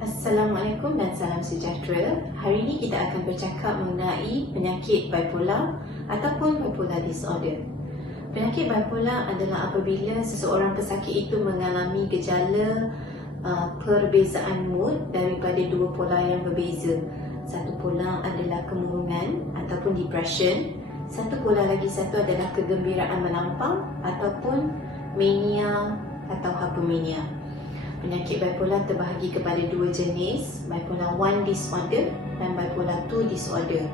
Assalamualaikum dan salam sejahtera. Hari ini kita akan bercakap mengenai penyakit bipolar ataupun bipolar disorder. Penyakit bipolar adalah apabila seseorang pesakit itu mengalami gejala perbezaan mood daripada dua pola yang berbeza. Satu pola adalah kemurungan ataupun depression. Satu pola lagi adalah kegembiraan melampau ataupun mania atau hypomania. Penyakit bipolar terbahagi kepada dua jenis, bipolar 1 disorder dan bipolar 2 disorder.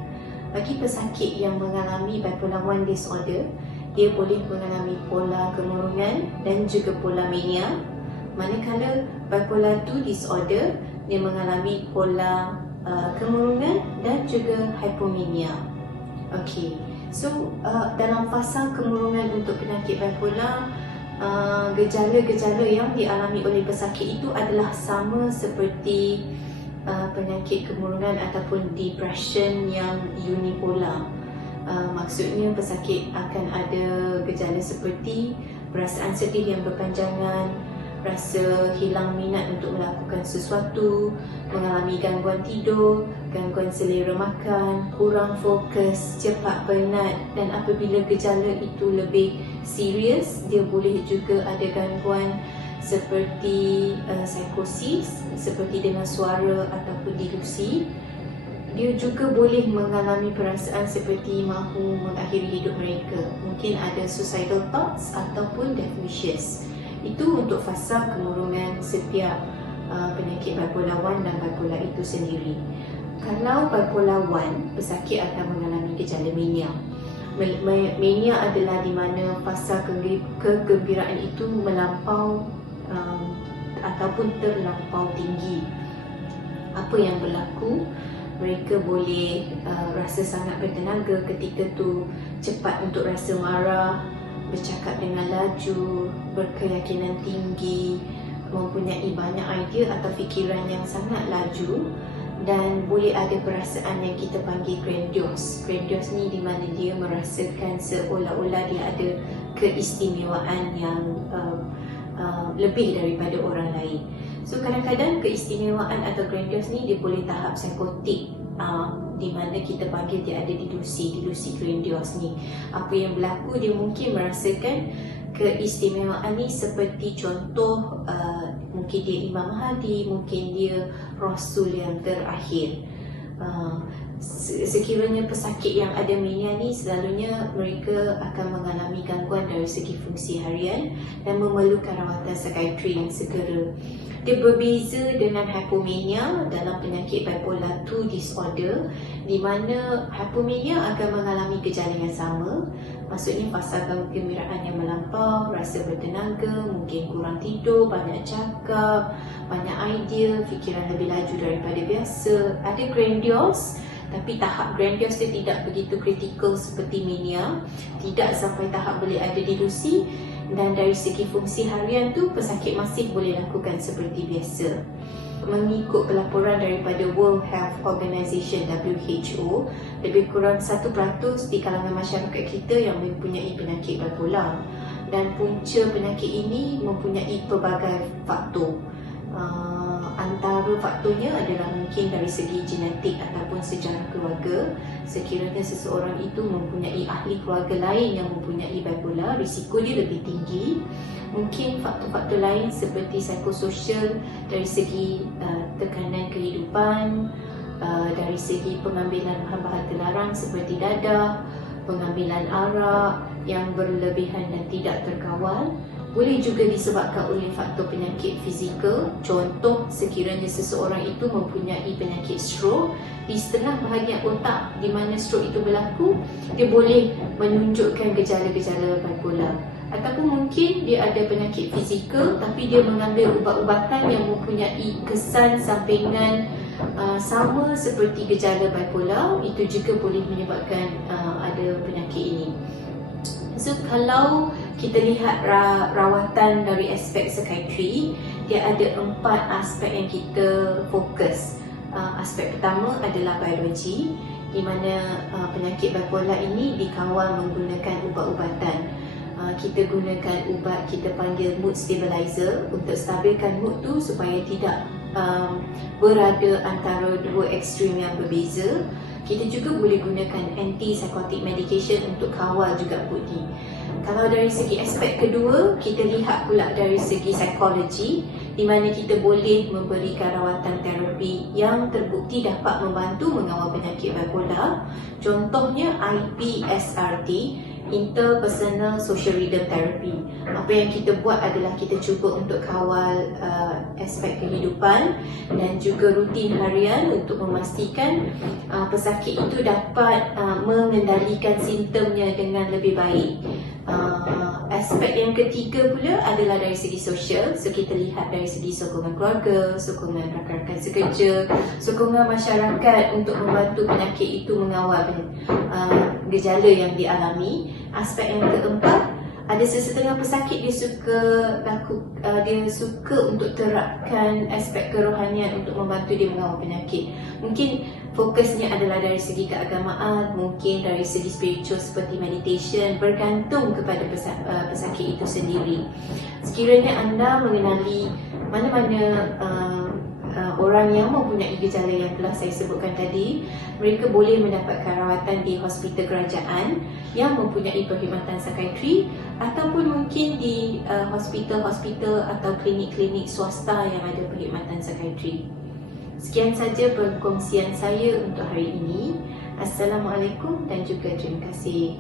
Bagi pesakit yang mengalami bipolar 1 disorder, dia boleh mengalami pola kemurungan dan juga pola mania. Manakala bipolar 2 disorder, dia mengalami pola kemurungan dan juga hypomania. Okey. So, dalam fasa kemurungan untuk penyakit bipolar, gejala-gejala yang dialami oleh pesakit itu adalah sama seperti penyakit kemurungan ataupun depression yang unipolar. Maksudnya pesakit akan ada gejala seperti perasaan sedih yang berpanjangan, rasa hilang minat untuk melakukan sesuatu, mengalami gangguan tidur, gangguan selera makan, kurang fokus, cepat penat, dan apabila gejala itu lebih serius, dia boleh juga ada gangguan seperti psikosis, seperti dengar suara ataupun delusi. Dia juga boleh mengalami perasaan seperti mahu mengakhiri hidup mereka. Mungkin ada suicidal thoughts ataupun death wishes. Itu untuk fasa kemurungan setiap penyakit bipolar 1 dan bipolar itu sendiri. Kalau bipolar 1, pesakit akan mengalami gejala mania. Mania adalah di mana fasa kegembiraan itu melampau ataupun terlampau tinggi. Apa yang berlaku? Mereka boleh rasa sangat bertenaga ketika tu, cepat untuk rasa marah, bercakap dengan laju, berkeyakinan tinggi, mempunyai banyak idea atau fikiran yang sangat laju, dan boleh ada perasaan yang kita panggil grandios. Grandios ni di mana dia merasakan seolah-olah dia ada keistimewaan yang lebih daripada orang lain. So kadang-kadang keistimewaan atau grandios ni dia boleh tahap psikotik, di mana kita panggil dia ada delusi grandios ni. Apa yang berlaku, dia mungkin merasakan keistimewaan ni seperti contoh mungkin dia Imam Mahdi, mungkin dia Rasul yang terakhir. Sekiranya pesakit yang ada mania ni, selalunya mereka akan mengalami gangguan dari segi fungsi harian dan memerlukan rawatan psikiatri yang segera. Dia berbeza dengan hypomania dalam penyakit bipolar 2 disorder, di mana hypomania akan mengalami gejala yang sama. Maksudnya fasa kegembiraan yang melampau, rasa bertenaga, mungkin kurang tidur, banyak cakap, banyak idea, fikiran lebih laju daripada biasa. Ada grandios, tapi tahap grandios dia tidak begitu kritikal seperti mania, tidak sampai tahap boleh ada delusi. Dan dari segi fungsi harian tu, pesakit masih boleh lakukan seperti biasa. Mengikut pelaporan daripada World Health Organization WHO, lebih kurang 1% di kalangan masyarakat kita yang mempunyai penyakit bipolar. Dan punca penyakit ini mempunyai pelbagai faktor. Antara faktornya adalah mungkin dari segi genetik ataupun sejarah keluarga. Sekiranya seseorang itu mempunyai ahli keluarga lain yang mempunyai bipolar, risiko dia lebih tinggi. Mungkin faktor-faktor lain seperti psikososial, dari segi tekanan kehidupan, dari segi pengambilan bahan-bahan terlarang seperti dadah, pengambilan arak yang berlebihan dan tidak terkawal. Boleh juga disebabkan oleh faktor penyakit fizikal. Contoh, sekiranya seseorang itu mempunyai penyakit stroke, di setengah bahagian otak di mana stroke itu berlaku, dia boleh menunjukkan gejala-gejala bipolar. Ataupun mungkin dia ada penyakit fizikal tapi dia mengambil ubat-ubatan yang mempunyai kesan sampingan sama seperti gejala bipolar, itu juga boleh menyebabkan ada penyakit ini. So kalau kita lihat rawatan dari aspek psikiatri, dia ada 4 aspek yang kita fokus. Aspek pertama adalah biologi, di mana penyakit bipolar ini dikawal menggunakan ubat-ubatan. Kita gunakan ubat kita panggil mood stabilizer untuk stabilkan mood tu supaya tidak berada antara dua ekstrim yang berbeza. Kita juga boleh gunakan antipsychotic medication untuk kawal juga mood ni. Kalau dari segi aspek kedua, kita lihat pula dari segi psikologi, di mana kita boleh memberikan rawatan terapi yang terbukti dapat membantu mengawal penyakit bipolar. Contohnya IPSRT, Interpersonal Social Rhythm Therapy. Apa yang kita buat adalah kita cuba untuk kawal aspek kehidupan dan juga rutin harian untuk memastikan pesakit itu dapat mengendalikan simptomnya dengan lebih baik. Aspek yang ketiga pula adalah dari segi sosial. So kita lihat dari segi sokongan keluarga, sokongan rakan-rakan sekerja, sokongan masyarakat untuk membantu penyakit itu mengawal gejala yang dialami. Aspek yang keempat, ada sesetengah pesakit dia suka untuk terapkan aspek kerohanian untuk membantu dia mengawal penyakit. Mungkin fokusnya adalah dari segi keagamaan, mungkin dari segi spiritual seperti meditation, bergantung kepada pesakit itu sendiri. Sekiranya anda mengenali mana-mana orang yang mempunyai gejala yang telah saya sebutkan tadi, mereka boleh mendapatkan rawatan di hospital kerajaan yang mempunyai perkhidmatan psikiatri ataupun mungkin di hospital-hospital atau klinik-klinik swasta yang ada perkhidmatan psikiatri. Sekian saja perkongsian saya untuk hari ini. Assalamualaikum dan juga terima kasih.